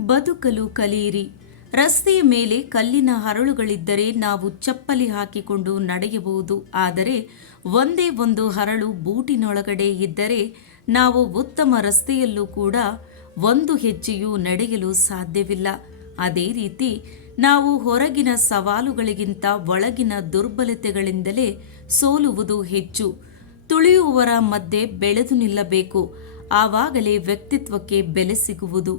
ಬದುಕಲು ಕಲಿಯಿರಿ. ರಸ್ತೆಯ ಮೇಲೆ ಕಲ್ಲಿನ ಹರಳುಗಳಿದ್ದರೆ ನಾವು ಚಪ್ಪಲಿ ಹಾಕಿಕೊಂಡು ನಡೆಯಬಹುದು. ಆದರೆ ಒಂದೇ ಒಂದು ಹರಳು ಬೂಟಿನೊಳಗಡೆ ಇದ್ದರೆ ನಾವು ಉತ್ತಮ ರಸ್ತೆಯಲ್ಲೂ ಕೂಡ ಒಂದು ಹೆಜ್ಜೆಯೂ ನಡೆಯಲು ಸಾಧ್ಯವಿಲ್ಲ. ಅದೇ ರೀತಿ ನಾವು ಹೊರಗಿನ ಸವಾಲುಗಳಿಗಿಂತ ಒಳಗಿನ ದುರ್ಬಲತೆಗಳಿಂದಲೇ ಸೋಲುವುದು ಹೆಚ್ಚು. ತುಳಿಯುವವರ ಮಧ್ಯೆ ಬೆಳೆದು ನಿಲ್ಲಬೇಕು. ಆವಾಗಲೇ ವ್ಯಕ್ತಿತ್ವಕ್ಕೆ ಬೆಲೆ ಸಿಗುವುದು.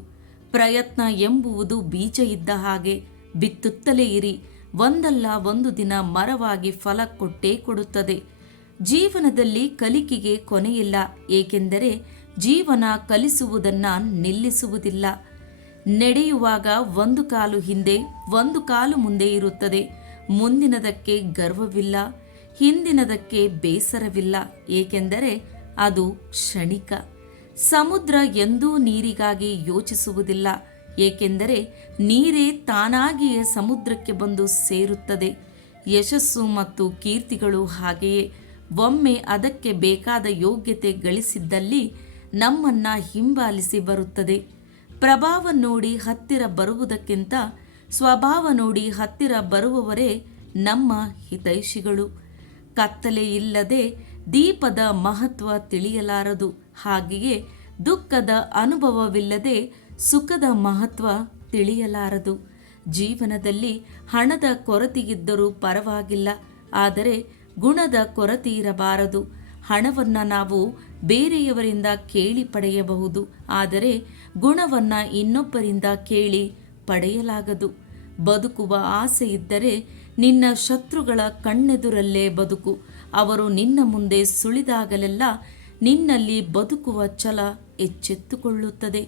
ಪ್ರಯತ್ನ ಎಂಬುವುದು ಬೀಜ ಇದ್ದ ಹಾಗೆ, ಬಿತ್ತುತ್ತಲೇ ಇರಿ. ಒಂದಲ್ಲ ಒಂದು ದಿನ ಮರವಾಗಿ ಫಲ ಕೊಟ್ಟೇ ಕೊಡುತ್ತದೆ. ಜೀವನದಲ್ಲಿ ಕಲಿಕೆಗೆ ಕೊನೆಯಿಲ್ಲ, ಏಕೆಂದರೆ ಜೀವನ ಕಲಿಸುವುದನ್ನು ನಿಲ್ಲಿಸುವುದಿಲ್ಲ. ನಡೆಯುವಾಗ ಒಂದು ಕಾಲು ಹಿಂದೆ ಒಂದು ಕಾಲು ಮುಂದೆ ಇರುತ್ತದೆ. ಮುಂದಿನದಕ್ಕೆ ಗರ್ವವಿಲ್ಲ, ಹಿಂದಿನದಕ್ಕೆ ಬೇಸರವಿಲ್ಲ, ಏಕೆಂದರೆ ಅದು ಕ್ಷಣಿಕ. ಸಮುದ್ರ ಎಂದೂ ನೀರಿಗಾಗಿ ಯೋಚಿಸುವುದಿಲ್ಲ, ಏಕೆಂದರೆ ನೀರೇ ತಾನಾಗಿಯೇ ಸಮುದ್ರಕ್ಕೆ ಬಂದು ಸೇರುತ್ತದೆ. ಯಶಸ್ಸು ಮತ್ತು ಕೀರ್ತಿಗಳು ಹಾಗೆಯೇ. ಒಮ್ಮೆ ಅದಕ್ಕೆ ಬೇಕಾದ ಯೋಗ್ಯತೆ ಗಳಿಸಿದ್ದಲ್ಲಿ ನಮ್ಮನ್ನು ಹಿಂಬಾಲಿಸಿ ಬರುತ್ತದೆ. ಪ್ರಭಾವ ನೋಡಿ ಹತ್ತಿರ ಬರುವುದಕ್ಕಿಂತ ಸ್ವಭಾವ ನೋಡಿ ಹತ್ತಿರ ಬರುವವರೇ ನಮ್ಮ ಹಿತೈಷಿಗಳು. ಕತ್ತಲೆ ಇಲ್ಲದೆ ದೀಪದ ಮಹತ್ವ ತಿಳಿಯಲಾರದು. ಹಾಗೆಯೇ ದುಃಖದ ಅನುಭವವಿಲ್ಲದೆ ಸುಖದ ಮಹತ್ವ ತಿಳಿಯಲಾರದು. ಜೀವನದಲ್ಲಿ ಹಣದ ಕೊರತೆಯಿದ್ದರೂ ಪರವಾಗಿಲ್ಲ, ಆದರೆ ಗುಣದ ಕೊರತೆ ಇರಬಾರದು. ಹಣವನ್ನು ನಾವು ಬೇರೆಯವರಿಂದ ಕೇಳಿ ಪಡೆಯಬಹುದು, ಆದರೆ ಗುಣವನ್ನು ಇನ್ನೊಬ್ಬರಿಂದ ಕೇಳಿ ಪಡೆಯಲಾಗದು. ಬದುಕುವ ಆಸೆ ಇದ್ದರೆ ನಿನ್ನ ಶತ್ರುಗಳ ಕಣ್ಣೆದುರಲ್ಲೇ ಬದುಕು. ಅವರು ನಿನ್ನ ಮುಂದೆ ಸುಳಿದಾಗಲೆಲ್ಲ ನಿನ್ನಲ್ಲಿ ಬದುಕುವ ಛಲ ಎಚ್ಚೆತ್ತುಕೊಳ್ಳುತ್ತದೆ.